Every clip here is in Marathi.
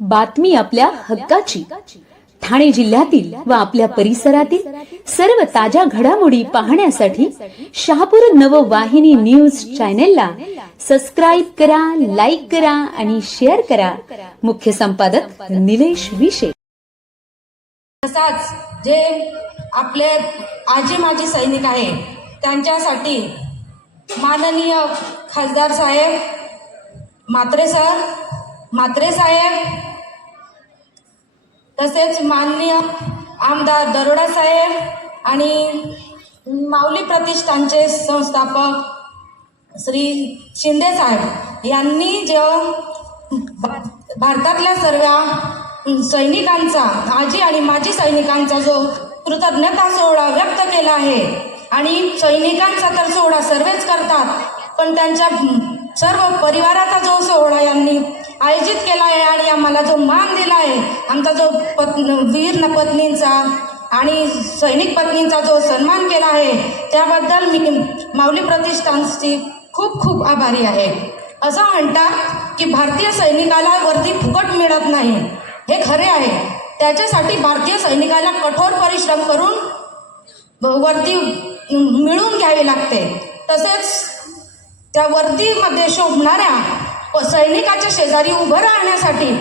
बातमी आपल्या हक्काची. ठाणे जिल्ह्यातील व आपल्या परिसरातील सर्व ताज्या घडामोडी पाहण्यासाठी शहापूर नववाहिनी न्यूज चॅनेलला सबस्क्राईब करा लाईक करा आणि शेअर करा. मुख्य संपादक निलेश विशे. तसाच जे आपले आजी माजी सैनिक आहे त्यांच्यासाठी माननीय खासदार साहेब मात्रे सर मात्रे साहेब तसेच माननीय आमदार दरोडा साहेब आणि माऊली प्रतिष्ठानचे संस्थापक श्री शिंदे साहेब यांनी जो भारतातल्या सर्व सैनिकांचा आजी आणि माजी सैनिकांचा जो कृतज्ञता सोहळा व्यक्त केला आहे आणि सैनिकांचा तर सोहळा सर्वच करतात पण त्यांच्या सर्व परिवाराचा जो सोहळा यांनी आयोजित केला आहे आणि आम्हाला जो मान दिला आहे आमचा जो पत् वीर न पत्नींचा आणि सैनिक पत्नींचा जो सन्मान केला आहे त्याबद्दल मी माऊली प्रतिष्ठानची खूप खूप आभारी आहे. असं म्हणतात की भारतीय सैनिकाला वरती फुकट मिळत नाही. हे खरे आहे. त्याच्यासाठी भारतीय सैनिकाला कठोर परिश्रम करून वरती मिळून घ्यावी लागते. तसेच त्या वर्दीमध्ये शोभणाऱ्या सैनिकाच्या शेजारी उभं राहण्यासाठी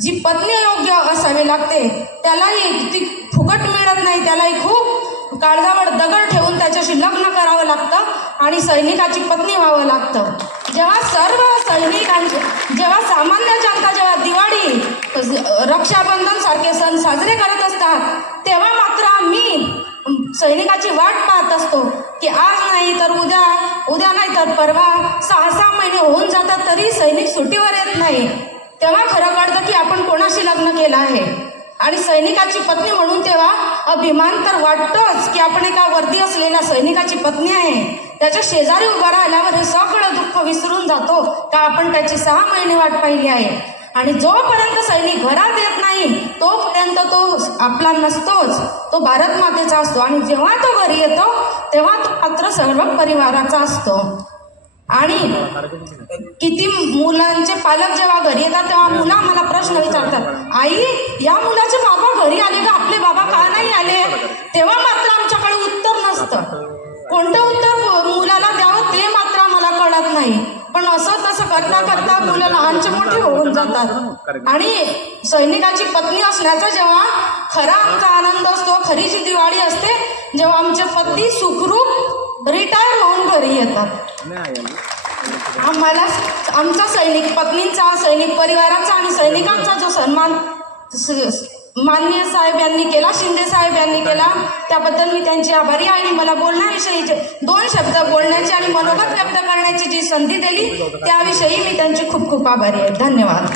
जी पत्नी योग्य असावी लागते त्यालाही ती फुकट मिळत नाही. त्यालाही खूप काळजावर दगड ठेवून त्याच्याशी लग्न करावं लागतं आणि सैनिकाची पत्नी व्हावं लागतं. जेव्हा सर्व सैनिकांचे जेव्हा सामान्य जनता जेव्हा दिवाळी रक्षाबंधन सारखे सण साजरे करत असतात तेव्हा मात्र आम्ही सैनिकाची वाट पाहत असतो की आज नाही तर उद्या उद्या नाही तर परवा सहा सहा महिने होऊन जातात तरी सैनिक सुट्टीवर येत नाही. तेव्हा खरं कळतं की आपण कोणाशी लग्न केलं आहे. आणि सैनिकाची पत्नी म्हणून तेव्हा अभिमान तर वाटतोच की आपण एका वर्दी असलेल्या सैनिकाची पत्नी आहे. त्याच्या शेजारी उभा राहिल्यावर हे सगळं दुःख विसरून जातो का आपण त्याची सहा महिने वाट पाहिली आहे. आणि जोपर्यंत सैनिक घरात येत नाही तोपर्यंत तो आपला नसतोच. तो भारत मातेचा असतो आणि जेव्हा तो घरी येतो तेव्हा तो मात्र सर्व परिवाराचा असतो. आणि किती मुलांचे पालक जेव्हा घरी येतात तेव्हा मुलं आम्हाला प्रश्न विचारतात आई या मुलाचे बाबा घरी आले का? आपले बाबा का नाही आले? तेव्हा मात्र आमच्याकडे उत्तर नसतं. कोणतं उत्तर मुलाला द्यावं ते मात्र आम्हाला कळत नाही. पण असं करता करता मुलं लहानचे मोठे होऊन जातात. आणि सैनिकाची पत्नी असण्याचा जेव्हा खरा आमचा आनंद असतो खरी जी दिवाळी असते जेव्हा आमचे पती सुखरूप रिटायर होऊन घरी येतात. आम्हाला आमचा सैनिक पत्नींचा सैनिक परिवाराचा आणि सैनिकांचा जो सन्मान माननीय साहेब यांनी केला शिंदे साहेब यांनी केला. त्याबद्दल मी त्यांची आभारी आहे आणि मला बोलण्याविषयी दोन शब्द बोलण्याची आणि मनोगत व्यक्त करण्याची जी संधी दिली त्याविषयी मी त्यांची खूप खूप आभारी आहे. धन्यवाद.